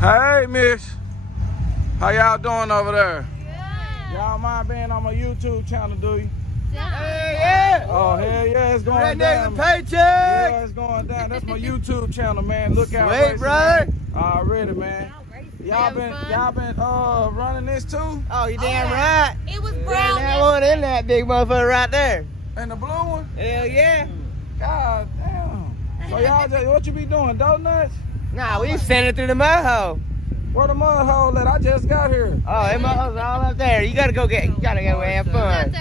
Hey, miss. How y'all doing over there? Good. Y'all mind being on my YouTube channel, do you? Hey, yeah. Oh, hell yeah, it's going Rednecks down. and Paychecks. Yeah, it's going down. That's my YouTube channel, man. Look out, Sweet, brother. Already, man. Y'all been running this too? Oh, you damn right. It was Yeah, brown. that one in that big motherfucker right there. And the blue one? Hell yeah. God damn. So y'all just, what you be doing, donuts? Nah, we sent it through the mud hole. Where the mud hole at? I just got here. Oh, that mud hole's all up there. You gotta go have fun.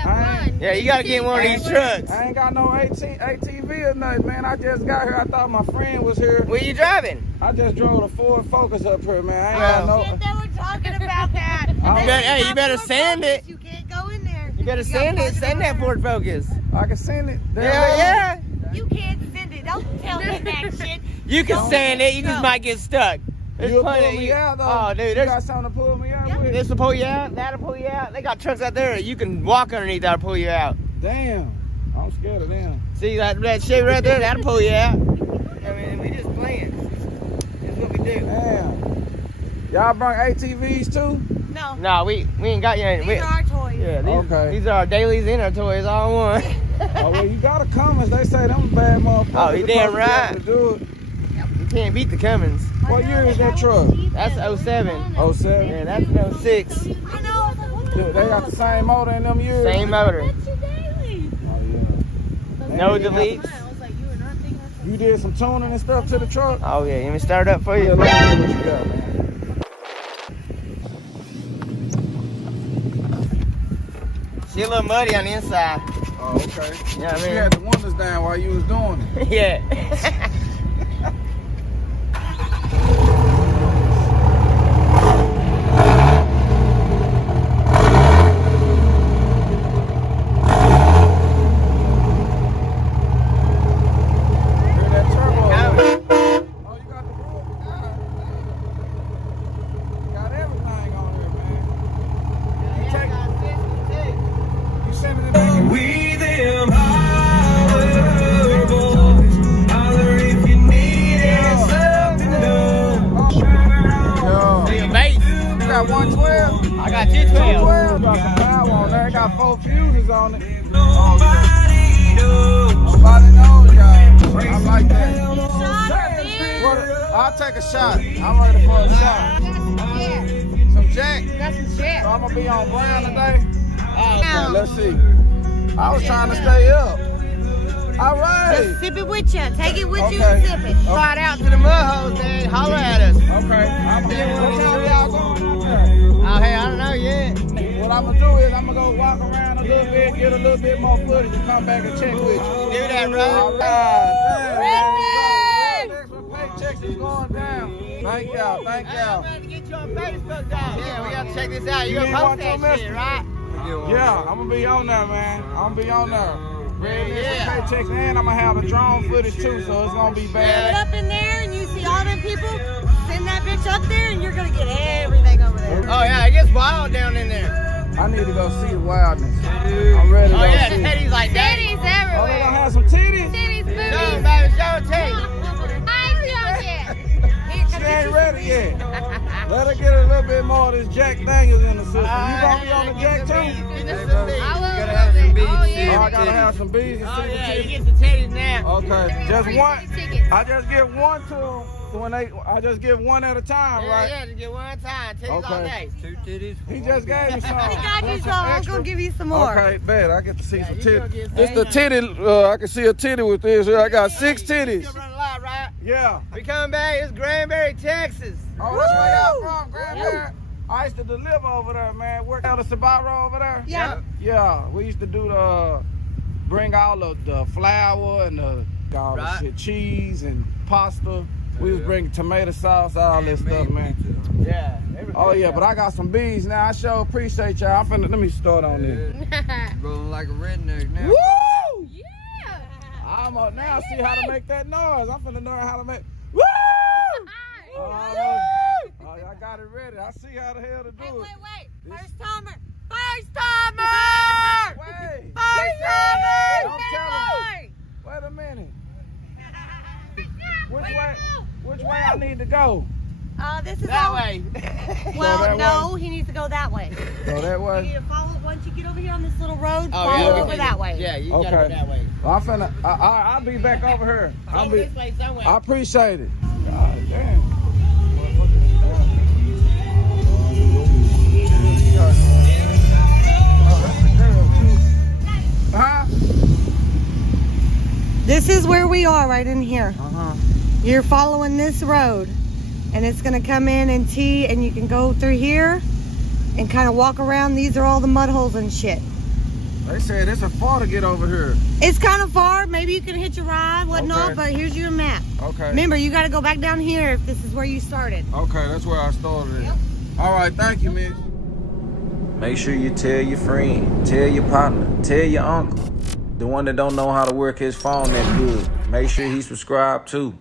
Yeah, you gotta get one of these trucks. I ain't got no ATV or nothing, man. I just got here. I thought my friend was here. Where you driving? I just drove the Ford Focus up here, man. I ain't got no. Shit, they were talking about that. You better sand it. You can't go in there. You better send it. Send that Ford Focus. I can send it. Hell yeah. You can't send it. Don't tell me that shit. You can sand it. You just might get stuck. You'll pull me out, though. Oh, dude, you got something to pull me out with? This will pull you out. That'll pull you out. They got trucks out there that you can walk underneath. That'll pull you out. Damn. I'm scared of them. See that shit right there? That'll pull you out. I mean, we just playing. That's what we do. Damn. Y'all bring ATVs too? No. No, we ain't got you. These are our toys. Yeah, Okay. These are our dailies and our toys all in one. Oh, well, you got a Cummins. They say them bad motherfuckers. Oh, you damn right. To do it. You can't beat the Cummins. What year is that truck? That's 07. 07? Yeah, that's an 06. I know. Dude, they got the same motor in them years? Same motor. Oh, yeah. No deletes. You did some tuning and stuff to the truck? Oh yeah, let me start it up for Yeah, you. let me see what you got, man. She a little muddy on the inside. Oh, okay. You know what I She mean? had the windows down while you was doing it. Yeah. Hear that turbo? Oh, you got the roof? You got everything on here, man. You sending it back? We them holler boys, holler if you needed something done. Yo. Bass. You got 112? I got 212. 112 got some power on there. It got 4 fuses on it. Nobody knows. Nobody knows, y'all. I like that. Shot, What I'll take a shot. I'm ready for a shot. Some Jack. That's some shit. So I'm gonna be on brown today. Now, Let's see. I was trying to stay up. All right. just sip it with you. Take it with you Okay. and sip it. Slide out to the mud holes and holler at us. Okay. What time y'all going out Oh hey, I don't know yet. there? What I'm gonna do is I'm gonna go walk around a little bit, get a little bit more footage, and come back and check with you. Do that, All bro. right. Rednecks with Paychecks is going down. Thank y'all. Thank I'm y'all. about to get you on Facebook, dog. Yeah, we gotta check this out. You You gonna ain't post want your that shit, message. right? Yeah, I'm gonna be on there, man. I'm gonna be on there. Rednecks Yeah. with Paychecks, and I'm gonna have a drone footage too, so it's gonna be Get bad. up in there and you see all them people. Send that bitch up there and you're gonna get everything over there. Oh yeah, it gets wild down in there. I need to go see the wildness. I'm ready to Oh go yeah, see it. Teddy's like that. Titties Oh, they gonna everywhere. have some titties? Titties, Show boobies. him, baby, show him Teddy. I ain't young yet. Here, She come ain't ready yet. Let her get a little bit more of this Jack Daniels in the system. You gonna be on the Jack too? I will. gotta have some beads. Oh, Oh, yeah. I gotta have some bees and Oh see the yeah, you titties. get the Teddy's now. Okay, just Free one. tickets. I just give one to them when I just give one at a time, Yeah, right? yeah, just get one time. Teddy's all Okay. day. 2 titties. He just gave me some. I got you Want some. I'm extra? gonna give you some more. Okay, bet. I get to see some you gonna titties. get This the titty. I can see a titty with this. Here, I got 6 titties. You run live, right? Yeah. We coming back. It's Granbury, Texas. Oh, that's where y'all from, Granbury. I used to deliver over there, man. Work out of Sabaro over there. Yeah. Yeah, we used to do bring all of the flour and all the Right. shit, cheese and pasta. We was bringing tomato sauce, all this stuff, man. Yeah. Oh yeah, but I got some bees now. I sure appreciate y'all. Let me start on this. Rolling like a redneck now. Woo! Yeah. I'm up now. See how to make that noise. I'm finna learn how to make. Woo! Oh, y'all got it ready. I see how the hell to do Hey, it. wait. First timer. First timer. Wait. First timer. Don't tell him. Wait a minute. Which way I need to go? This is That all. way. Well, that no, he needs to go that way. Go that You way. need to follow. Once you get over here on this little road, Oh, follow yeah, over that way. Yeah, you gotta go Okay. that way. Well, I'm finna. I'll be back over here. Over this way somewhere. I appreciate it. God damn. Huh? This is where we are, right in here. Uh-huh. You're following this road, and it's gonna come in and T, and you can go through here and kind of walk around. These are all the mud holes and shit. They said it's a far to get over here. It's kind of far. Maybe you can hitch a ride, whatnot, Okay. but here's your map. Okay. Remember, you got to go back down here if this is where you started. Okay, that's where I started it. All right, thank you, Miss. Make sure you tell your friend, tell your partner, tell your uncle. The one that don't know how to work his phone that good. Make sure he subscribed too.